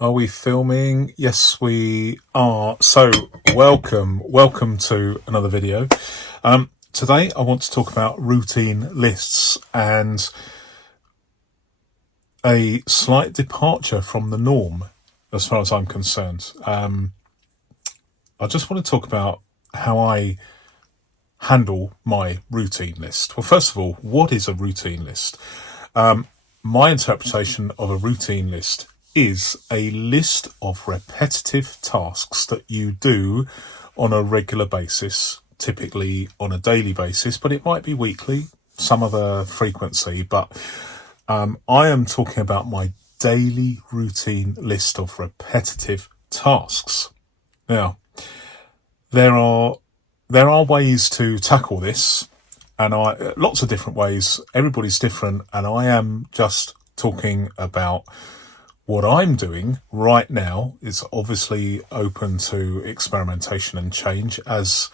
Are we filming? Yes, we are. So welcome to another video. Today I want to talk about routine lists and a slight departure from the norm as far as I'm concerned. I just want to talk about how I handle my routine list. Well, first of all, what is a routine list? My interpretation of a routine list is a list of repetitive tasks that you do on a regular basis, typically on a daily basis, but it might be weekly, some other frequency. But I am talking about my daily routine list of repetitive tasks. Now, there are ways to tackle this, and lots of different ways. Everybody's different, and I am just talking about what I'm doing right now. Is obviously open to experimentation and change, as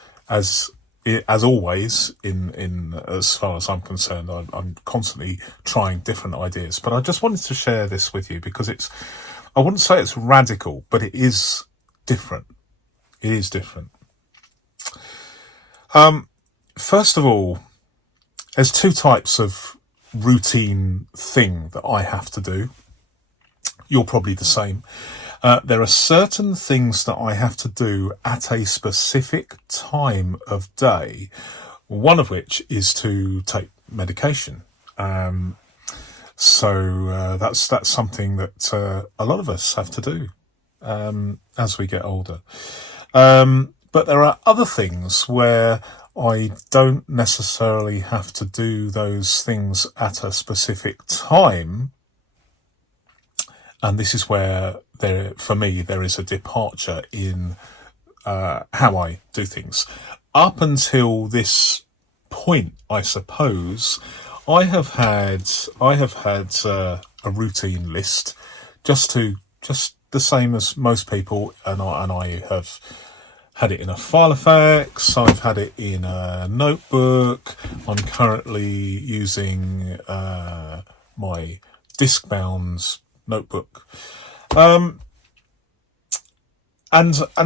always. In as far as I'm concerned, I'm constantly trying different ideas. But I just wanted to share this with you because I wouldn't say it's radical, but it is different. It is different. First of all, there's two types of routine thing that I have to do. You're probably the same. There are certain things that I have to do at a specific time of day, one of which is to take medication. So that's something that a lot of us have to do as we get older. But there are other things where I don't necessarily have to do those things at a specific time. And this is where for me, there is a departure in how I do things. Up until this point, I suppose, I have had a routine list, just the same as most people, and I have had it in a filofax. I've had it in a notebook. I'm currently using my disc-bound notebook, and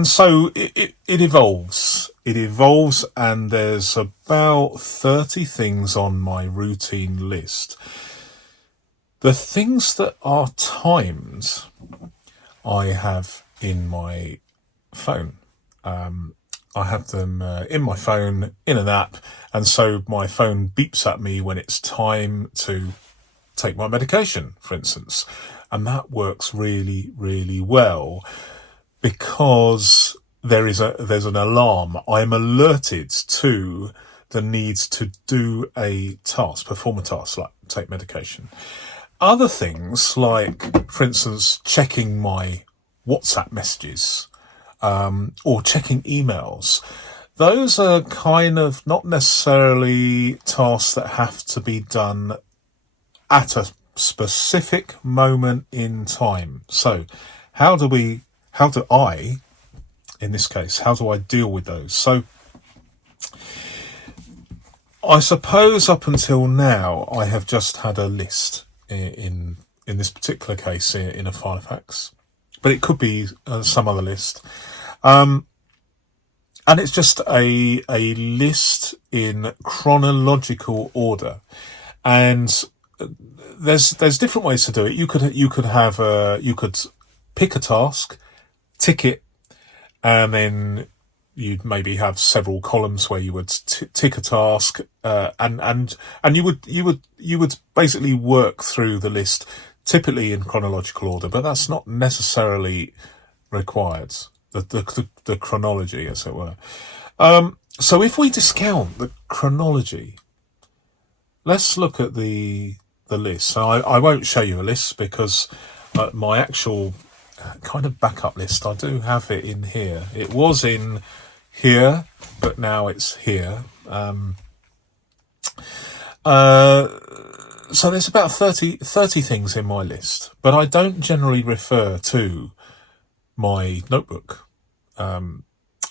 so it evolves. It evolves, and there's about 30 things on my routine list. The things that are timed, I have in my phone. I have them in my phone in an app, and so my phone beeps at me when it's time to take my medication, for instance. And that works really, really well because there's an alarm. I'm alerted to the need to do a task, perform a task, like take medication. Other things, like, for instance, checking my WhatsApp messages, or checking emails. Those are kind of not necessarily tasks that have to be done at a specific moment in time. So how do I, in this case, how do I deal with those? So I suppose up until now, I have just had a list in this particular case in a filofax, but it could be some other list. And it's just a list in chronological order. And there's different ways to do it. You could pick a task, tick it, and then you'd maybe have several columns where you would tick a task, and you would basically work through the list, typically in chronological order, but that's not necessarily required. The chronology, as it were. So if we discount the chronology, let's look at the list. So I won't show you a list because my actual kind of backup list, I do have it in here. It was in here, but now it's here. So there's about 30 things in my list, but I don't generally refer to my notebook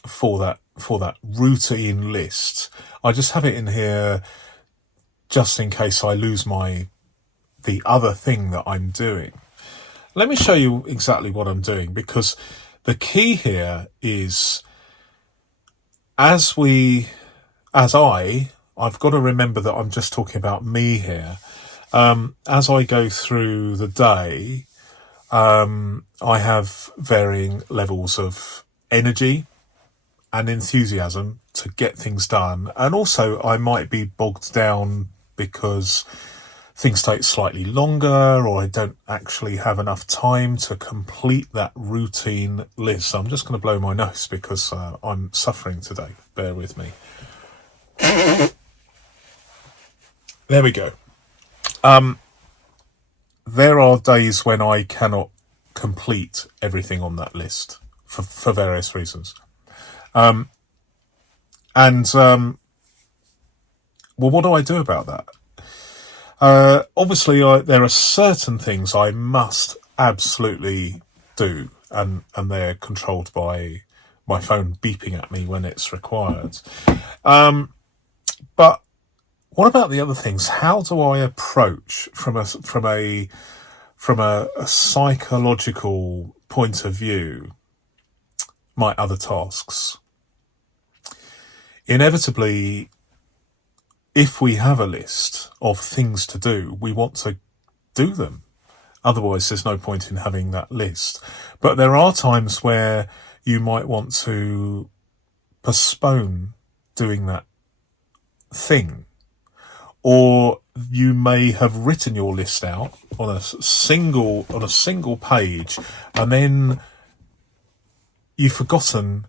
for that routine list. I just have it in here just in case I lose the other thing that I'm doing. let me show you exactly what I'm doing, because the key here is I've got to remember that I'm just talking about me here. As I go through the day, I have varying levels of energy and enthusiasm to get things done. And also I might be bogged down because things take slightly longer, or I don't actually have enough time to complete that routine list. I'm just going to blow my nose because I'm suffering today. Bear with me. There we go. There are days when I cannot complete everything on that list for various reasons. Well, what do I do about that? Obviously, there are certain things I must absolutely do, and they're controlled by my phone beeping at me when it's required. But what about the other things? How do I approach from a psychological point of view my other tasks? Inevitably, if we have a list of things to do, we want to do them. Otherwise, there's no point in having that list. But there are times where you might want to postpone doing that thing. Or you may have written your list out on a single page, and then you've forgotten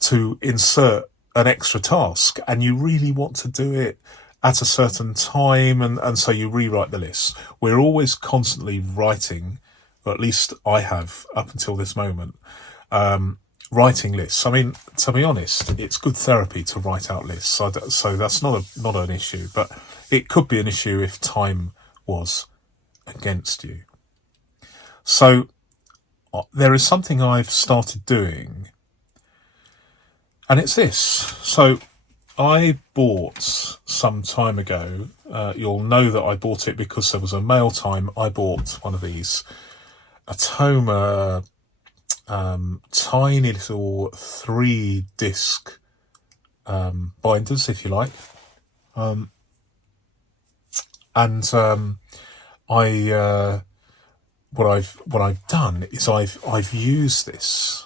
to insert an extra task, and you really want to do it at a certain time, and so you rewrite the list. We're always constantly writing, or at least I have up until this moment, writing lists. I mean, to be honest, it's good therapy to write out lists, so that's not an issue, but it could be an issue if time was against you. So there is something I've started doing, and it's this. So I bought some time ago, you'll know that I bought it because there was a mail time. I bought one of these Atoma tiny little 3-disc binders, if you like. What I've done is I've used this.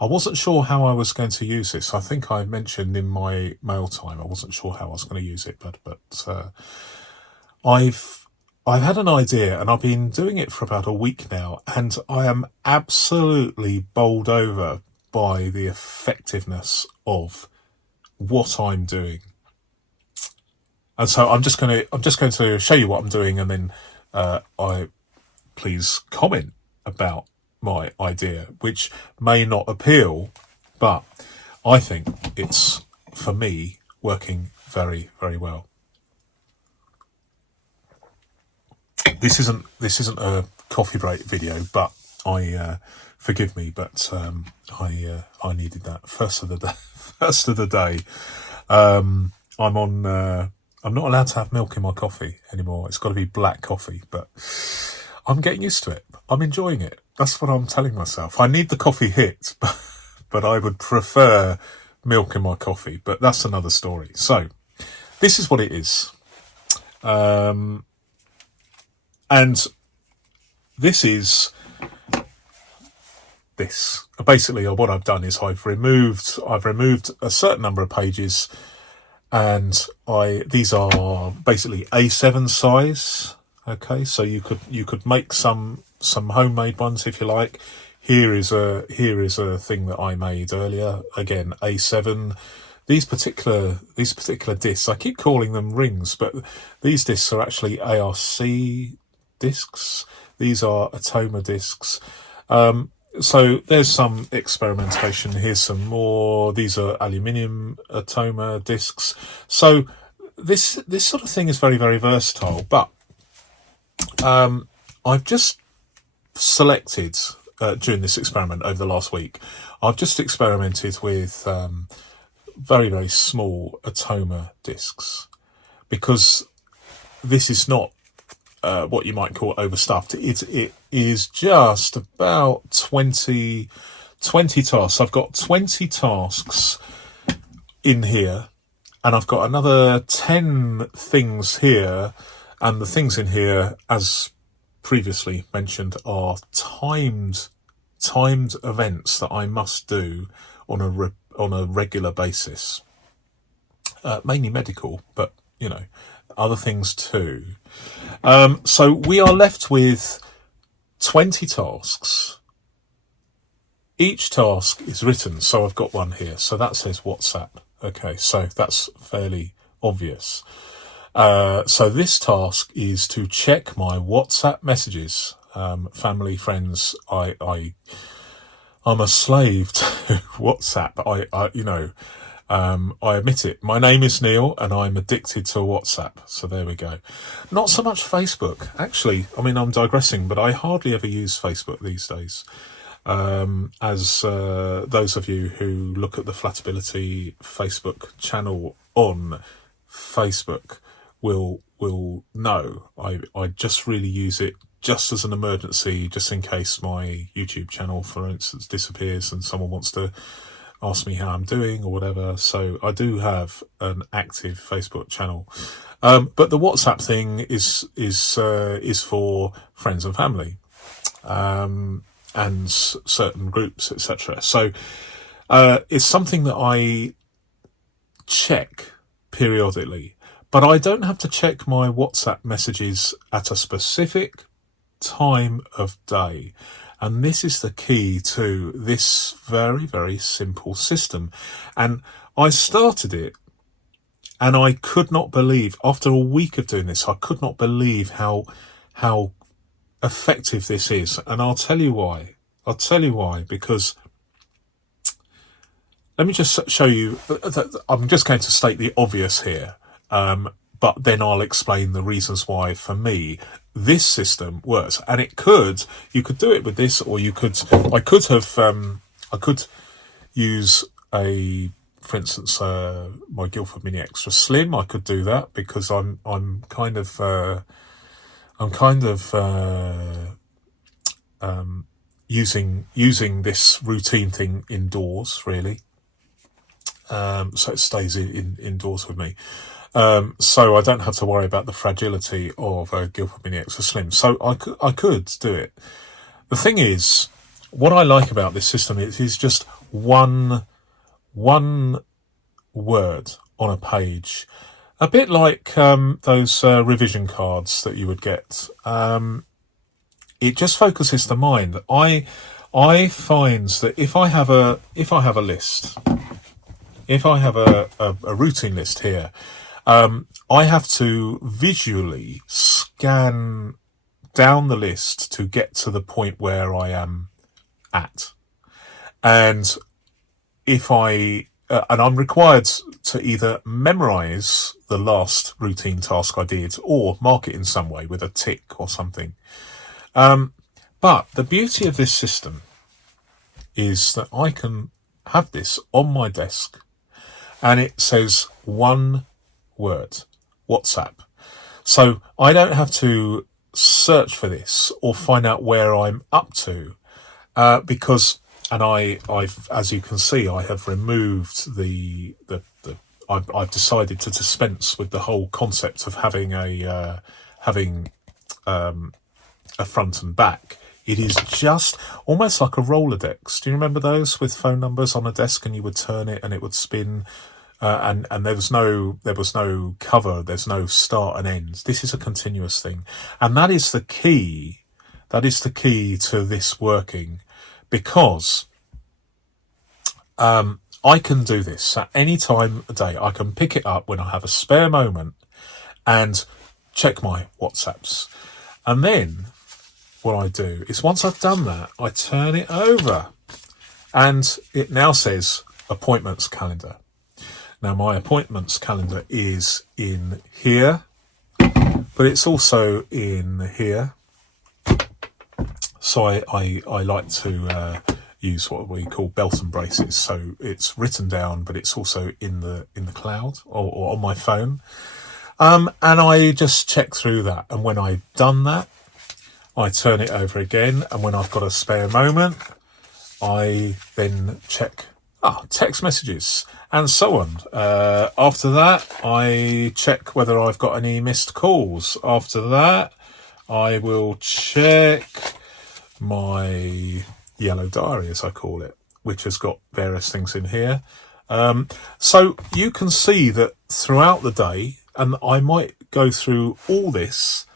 I wasn't sure how I was going to use this. I think I mentioned in my mail time I wasn't sure how I was going to use it, but I've had an idea, and I've been doing it for about a week now, and I am absolutely bowled over by the effectiveness of what I'm doing. And so I'm just going to show you what I'm doing, and then please comment about my idea, which may not appeal, but I think it's, for me, working very, very well. This isn't a coffee break video, but forgive me, but I needed that first of the day. I'm not allowed to have milk in my coffee anymore. It's got to be black coffee, but I'm getting used to it. I'm enjoying it. That's what I'm telling myself. I need the coffee hit, but I would prefer milk in my coffee. But that's another story. So this is what it is. And this is this. Basically, what I've done is I've removed a certain number of pages, and these are basically A7 size. Okay, so you could make some homemade ones if you like. Here is a thing that I made earlier. Again, A7. These particular discs, I keep calling them rings, but these discs are actually ARC discs. These are Atoma discs. So there's some experimentation. Here's some more. These are aluminium Atoma discs. So this sort of thing is very, very versatile. But I've just selected during this experiment over the last week. I've just experimented with very, very small Atoma discs, because this is not what you might call overstuffed. It is just about 20 tasks. I've got 20 tasks in here, and I've got another 10 things here, and the things in here, as previously mentioned, are timed events that I must do on a regular basis. Mainly medical, but other things too. So we are left with 20 tasks. Each task is written, so I've got one here. So that says WhatsApp. Okay, so that's fairly obvious. So this task is to check my WhatsApp messages. Family, friends, I'm a slave to WhatsApp. I admit it. My name is Neil, and I'm addicted to WhatsApp. So there we go. Not so much Facebook, actually. I mean, I'm digressing, but I hardly ever use Facebook these days. As those of you who look at the Flatability Facebook channel on Facebook will know, I just really use it just as an emergency, just in case my YouTube channel, for instance, disappears and someone wants to ask me how I'm doing or whatever. So I do have an active Facebook channel, but the WhatsApp thing is for friends and family, and certain groups, etc. So it's something that I check periodically, but I don't have to check my WhatsApp messages at a specific time of day. And this is the key to this very, very simple system. And I started it, and I could not believe, after a week of doing this, I could not believe how effective this is. And I'll tell you why. Because let me just show you. I'm just going to state the obvious here, but then I'll explain the reasons why, for me, this system works. And you could do it with this, or I could use for instance, my Guildford Mini Extra Slim. I could do that because I'm kind of using this routine thing indoors, really. So it stays indoors with me. So I don't have to worry about the fragility of a Guildford Mini Extra Slim. So I could do it. The thing is, what I like about this system is just one word on a page. A bit like those revision cards that you would get. It just focuses the mind. I find that if I have a list, if I have a routine list here, I have to visually scan down the list to get to the point where I am at. And and I'm required to either memorize the last routine task I did or mark it in some way with a tick or something. But the beauty of this system is that I can have this on my desk, and it says one word, WhatsApp. So I don't have to search for this or find out where I'm up to, because, and I've, as you can see, I have removed I've decided to dispense with the whole concept of having a front and back. It is just almost like a Rolodex. Do you remember those with phone numbers on a desk, and you would turn it and it would spin, and there was no cover, there's no start and end. This is a continuous thing, and that is the key. That is the key to this working, because I can do this at any time of day. I can pick it up when I have a spare moment and check my WhatsApps, and then what I do is, once I've done that, I turn it over, and it now says appointments calendar. Now, my appointments calendar is in here, but it's also in here. So I like to use what we call belt and braces. So it's written down, but it's also in the cloud or on my phone. And I just check through that. And when I've done that, I turn it over again. And when I've got a spare moment, I then check text messages and so on. After that, I check whether I've got any missed calls. After that, I will check my yellow diary, as I call it, which has got various things in here. So you can see that throughout the day, and I might go through all this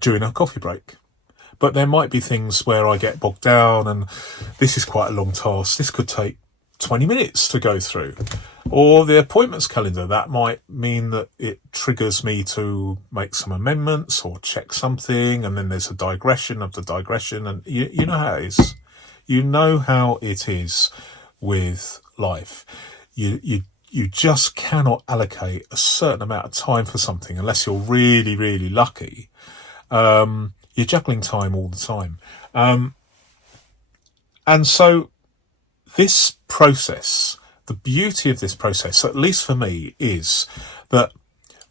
during a coffee break. But there might be things where I get bogged down and this is quite a long task. This could take 20 minutes to go through. Or the appointments calendar, that might mean that it triggers me to make some amendments or check something, and then there's a digression of the digression, and you know how it is. You know how it is with life. You just cannot allocate a certain amount of time for something unless you're really, really lucky. You're juggling time all the time. And so this process, the beauty of this process, at least for me, is that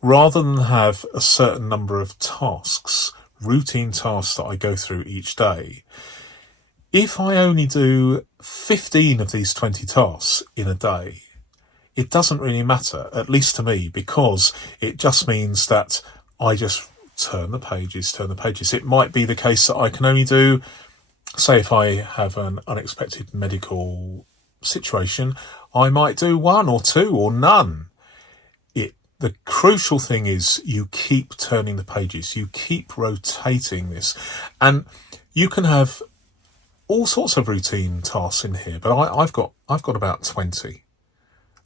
rather than have a certain number of tasks, routine tasks that I go through each day, if I only do 15 of these 20 tasks in a day, it doesn't really matter, at least to me, because it just means that I just turn the pages. It might be the case that I can only do, say if I have an unexpected medical situation, I might do one or two or none. The crucial thing is you keep turning the pages, you keep rotating this, and you can have all sorts of routine tasks in here, but I've got about 20.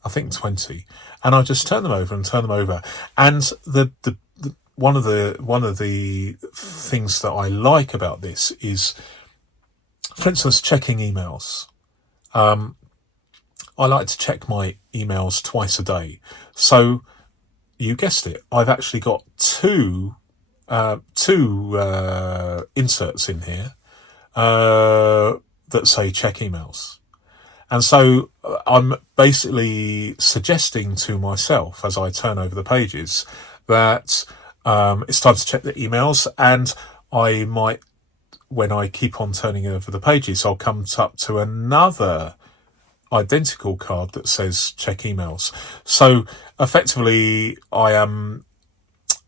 I think 20, and I just turn them over, and the one of the things that I like about this is, for instance, checking emails. I like to check my emails twice a day. So you guessed it, I've actually got two inserts in here that say check emails. And so I'm basically suggesting to myself as I turn over the pages that it's time to check the emails, and I might, when I keep on turning over the pages, I'll come up to another identical card that says check emails. So effectively I am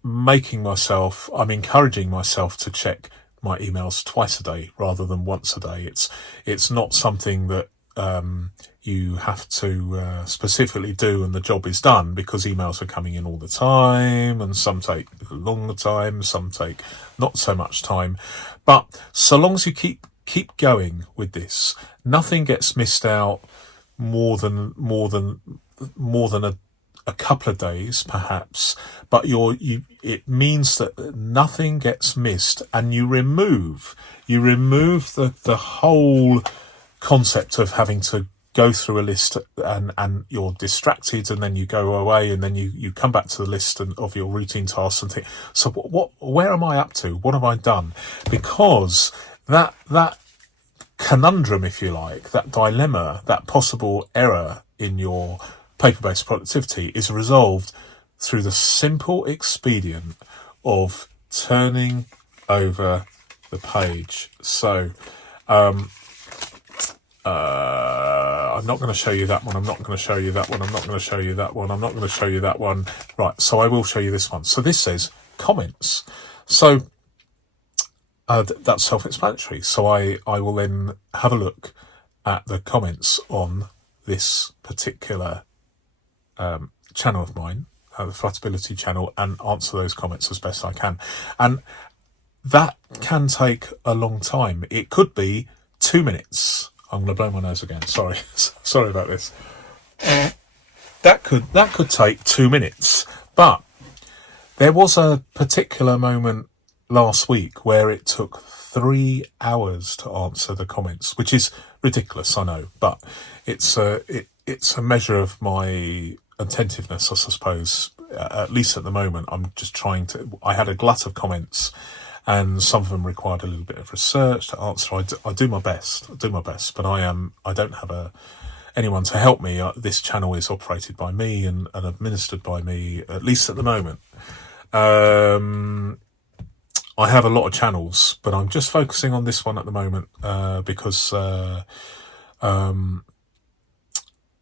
I'm encouraging myself to check my emails twice a day rather than once a day. It's not something that you have to specifically do and the job is done, because emails are coming in all the time, and some take a longer time, some take not so much time. But so long as you keep going with this, nothing gets missed out more than a couple of days perhaps, but it means that nothing gets missed, and you remove the whole concept of having to go through a list and you're distracted, and then you go away, and then you come back to the list of your routine tasks and think, so where am I up to? What have I done? Because that conundrum, if you like, that dilemma, that possible error in your paper-based productivity is resolved through the simple expedient of turning over the page. So I'm not going to show you that one. I'm not going to show you that one. I'm not going to show you that one. I'm not going to show you that one. Right, so I will show you this one. So this says comments. So that's self-explanatory. So I will then have a look at the comments on this particular channel of mine, the Flatability channel, and answer those comments as best I can. And that can take a long time. It could be 2 minutes. I'm going to blow my nose again. Sorry about this. That could take 2 minutes. But there was a particular moment last week where it took 3 hours to answer the comments, which is ridiculous, I know, but it's a measure of my attentiveness, I suppose. At least at the moment, I'm just I had a glut of comments, and some of them required a little bit of research to answer. I do my best, but I don't have anyone to help me. This channel is operated by me and administered by me, at least at the moment. I have a lot of channels, but I'm just focusing on this one at the moment because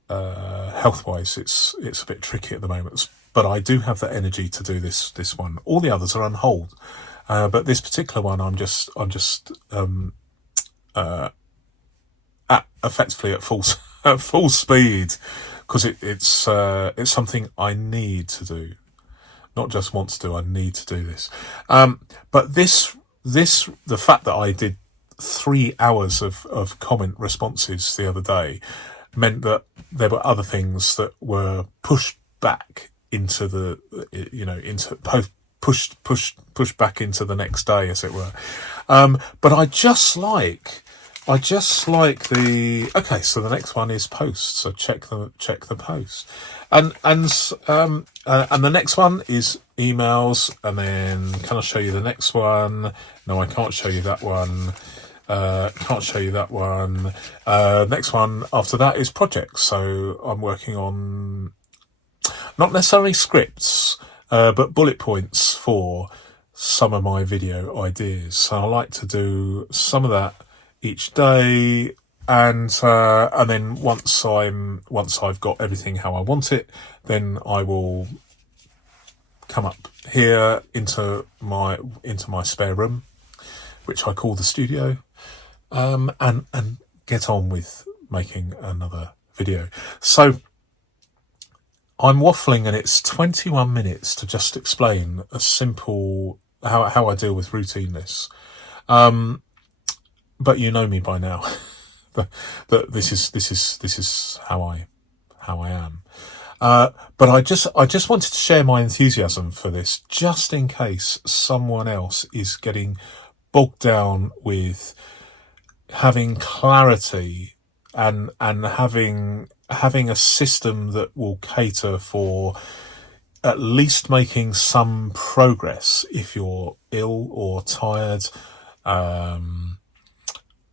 health-wise, it's a bit tricky at the moment. But I do have the energy to do this one. All the others are on hold, but this particular one, I'm just effectively at full speed, because it's something I need to do. Not just want to do, I need to do this. But the fact that I did 3 hours of comment responses the other day meant that there were other things that were pushed back into pushed back into the next day, as it were. But I just like the, okay, so the next one is posts. So check the post. And the next one is emails, and then can I show you the next one? No, I can't show you that one. Can't show you that one. Next one after that is projects. So I'm working on not necessarily scripts, but bullet points for some of my video ideas. So I like to do some of that each day, and then once I've got everything how I want it, then I will come up here into my spare room, which I call the studio, and get on with making another video. So I'm waffling, and it's 21 minutes to just explain a simple how I deal with routineness. But you know me by now. that this is how I am. But I just wanted to share my enthusiasm for this, just in case someone else is getting bogged down with having clarity and having a system that will cater for at least making some progress if you're ill or tired,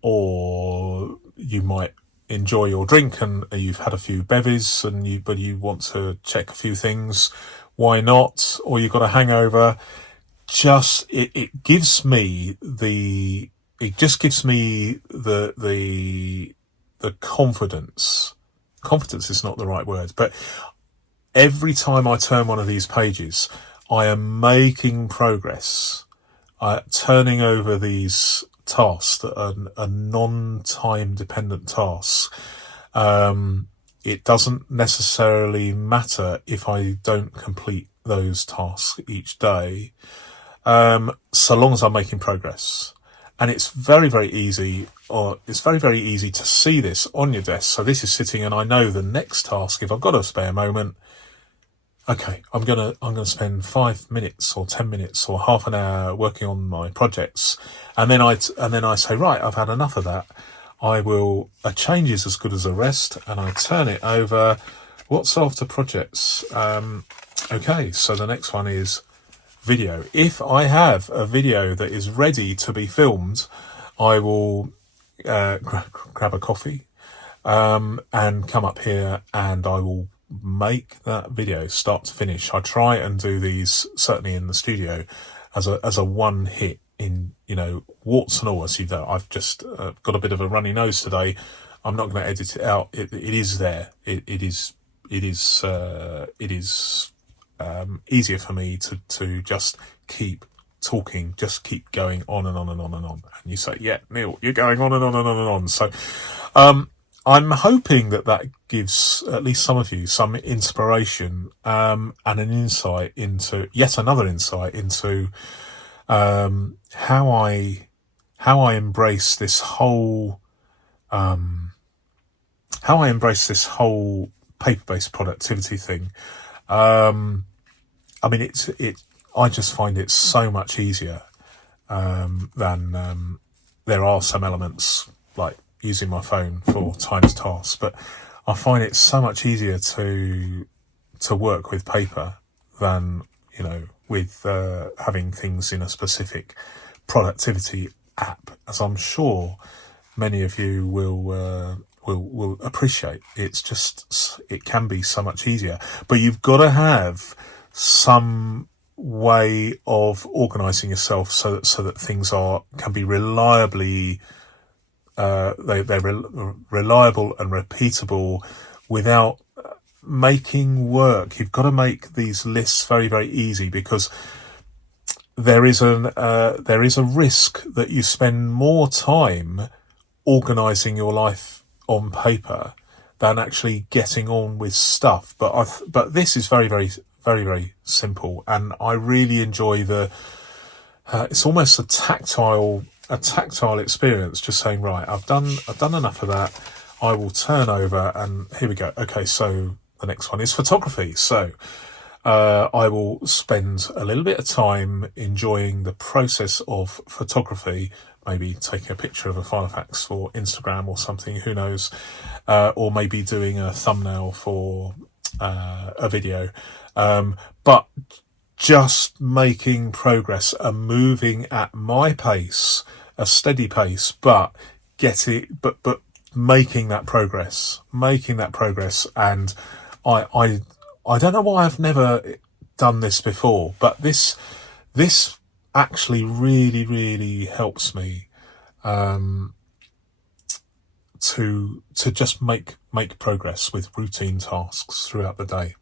or you might enjoy your drink and you've had a few bevies but you want to check a few things. Why not? Or you've got a hangover. It gives me the confidence. Confidence is not the right word, but every time I turn one of these pages, I am making progress. Turning over these tasks that are non-time dependent tasks. It doesn't necessarily matter if I don't complete those tasks each day, so long as I'm making progress. And it's very, very easy, to see this on your desk. So this is sitting, and I know the next task, if I've got a spare moment, okay, I'm gonna spend 5 minutes or 10 minutes or half an hour working on my projects, and then I say, right, I've had enough of that. A change is as good as a rest, and I turn it over. What's after projects? Okay, so the next one is video. If I have a video that is ready to be filmed, I will grab a coffee and come up here, and I will make that video start to finish. I try and do these, certainly in the studio, as a one hit, in warts and all. As you know, I've just got a bit of a runny nose today. I'm not going to edit it out. It is there. It is easier for me to just keep talking, just keep going on and on and on and on. And you say, yeah, Neil, you're going on and on and on and on. So I'm hoping that gives at least some of you some inspiration and an insight into, yet another insight into how I embrace this whole paper-based productivity thing. I mean, I just find it so much easier than there are some elements like using my phone for timed tasks, but I find it so much easier to work with paper than with having things in a specific productivity app, as I'm sure many of you will will appreciate. It can be so much easier, but you've got to have some way of organising yourself so that things can be reliably reliable and repeatable without making work. You've got to make these lists very, very easy, because there is a risk that you spend more time organising your life on paper than actually getting on with stuff. But this is very, very, very, very simple, and I really enjoy it's almost a tactile experience. Just saying, right, I've done enough of that. I will turn over, and here we go. Okay, so the next one is photography. So I will spend a little bit of time enjoying the process of photography, maybe taking a picture of a filofax for Instagram or something, who knows, or maybe doing a thumbnail for a video, but just making progress and moving at my pace, a steady pace, but making that progress, and I don't know why I've never done this before, but this actually really, really helps me to just make progress with routine tasks throughout the day.